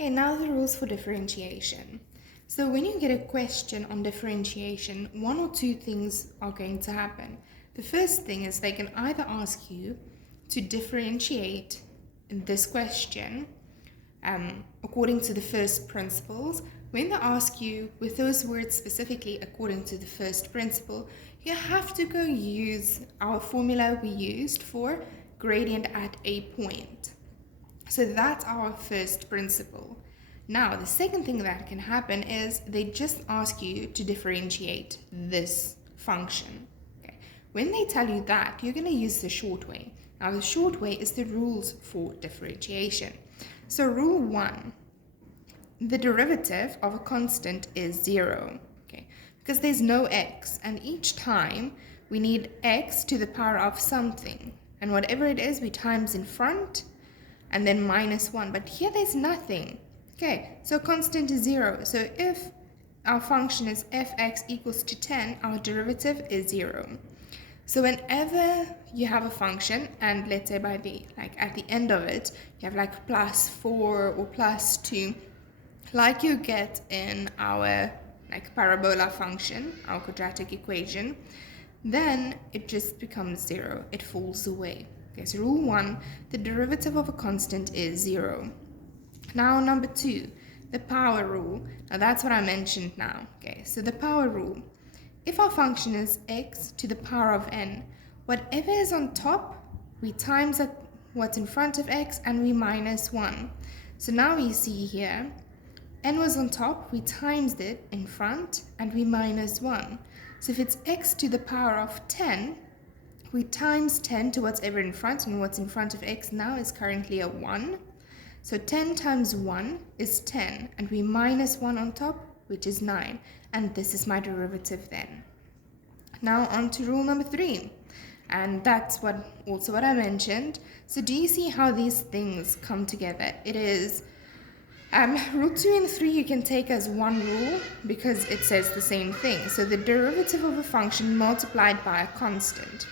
Okay, now the rules for differentiation. So when you get a question on differentiation, one or two things are going to happen. The first thing is they can either ask you to differentiate this question according to the first principles. When they ask you with those words specifically according to the first principle, you have to go use our formula we used for gradient at a point. So that's our first principle. Now, the second thing that can happen is they just ask you to differentiate this function. Okay. When they tell you that, you're going to use the short way. Now, the short way is the rules for differentiation. So, rule 1, the derivative of a constant is 0. Okay, because there's no x, and each time we need x to the power of something. And whatever it is, we times in front and then minus 1. But here there's nothing. Okay, so constant is 0. So if our function is fx equals to 10, our derivative is 0. So whenever you have a function, and let's say by the at the end of it, you have like plus 4 or plus 2, like you get in our parabola function, our quadratic equation, then it just becomes 0. It falls away. Okay, so rule 1, the derivative of a constant is 0. Now number 2, the power rule. Now that's what I mentioned now. Okay, so the power rule. If our function is x to the power of n, whatever is on top, we times what's in front of x and we minus 1. So now we see here, n was on top, we times it in front and we minus 1. So if it's x to the power of 10, we times 10 to whatever in front, and what's in front of x now is currently a 1. So 10 times 1 is 10, and we minus 1 on top, which is 9. And this is my derivative then. Now on to rule number 3. And that's also what I mentioned. So do you see how these things come together? It is rule 2 and 3 you can take as one rule because it says the same thing. So the derivative of a function multiplied by a constant.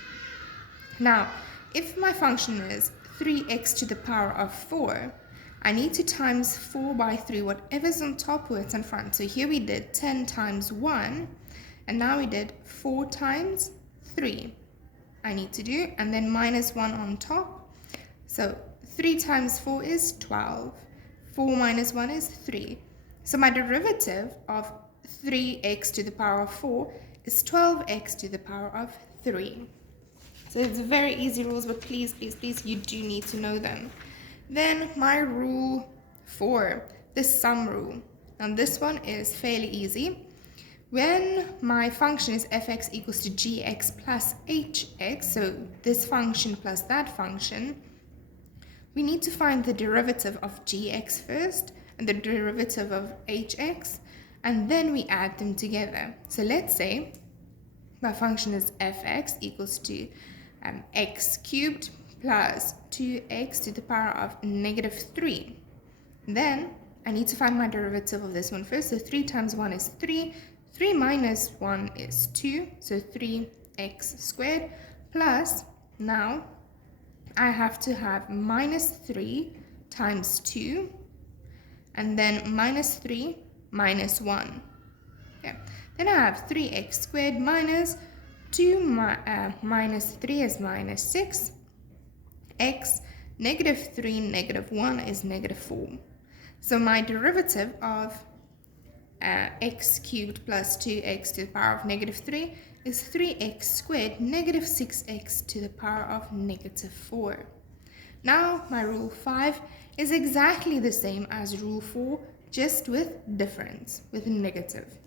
Now, if my function is 3x to the power of 4, I need to times 4 by 3, whatever's on top or it's in front. So here we did 10 times 1, and now we did 4 times 3. I need to do, and then minus 1 on top. So 3 times 4 is 12. 4 minus 1 is 3. So my derivative of 3x to the power of 4 is 12x to the power of 3. So it's very easy rules, but please, please, please, you do need to know them. Then my rule 4, the sum rule. Now this one is fairly easy. When my function is fx equals to gx plus hx, so this function plus that function, we need to find the derivative of gx first and the derivative of hx, and then we add them together. So let's say my function is fx equals to x cubed plus 2x to the power of negative 3. Then I need to find my derivative of this one first. So 3 times 1 is 3. 3 minus 1 is 2. So 3x squared plus, now I have to have minus 3 times 2. And then minus 3 minus 1. Okay. Then I have 3x squared minus 2 minus 3 is minus 6. X, negative 3, negative 1 is negative 4. So my derivative of x cubed plus 2x to the power of negative 3 is 3x squared negative 6x to the power of negative 4. Now my rule 5 is exactly the same as rule 4, just with difference, with negative.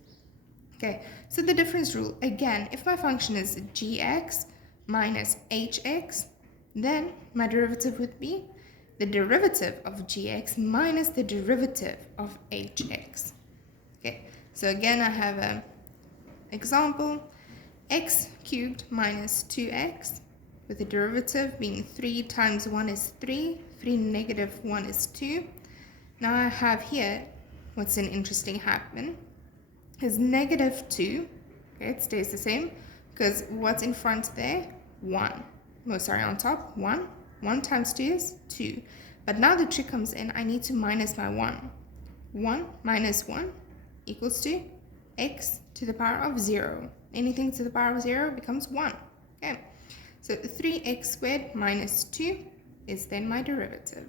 Okay, so the difference rule, again, if my function is gx minus hx, then my derivative would be the derivative of gx minus the derivative of hx. Okay, so again I have an example, x cubed minus 2x, with the derivative being 3 times 1 is 3, 3 negative 1 is 2. Now I have here, what's an interesting happen is negative 2, okay, it stays the same, because what's in front there? 1. Oh, sorry, on top, 1. 1 times 2 is 2. But now the trick comes in, I need to minus my 1. 1 minus 1 equals to x to the power of 0. Anything to the power of 0 becomes 1. Okay, so 3x squared minus 2 is then my derivative.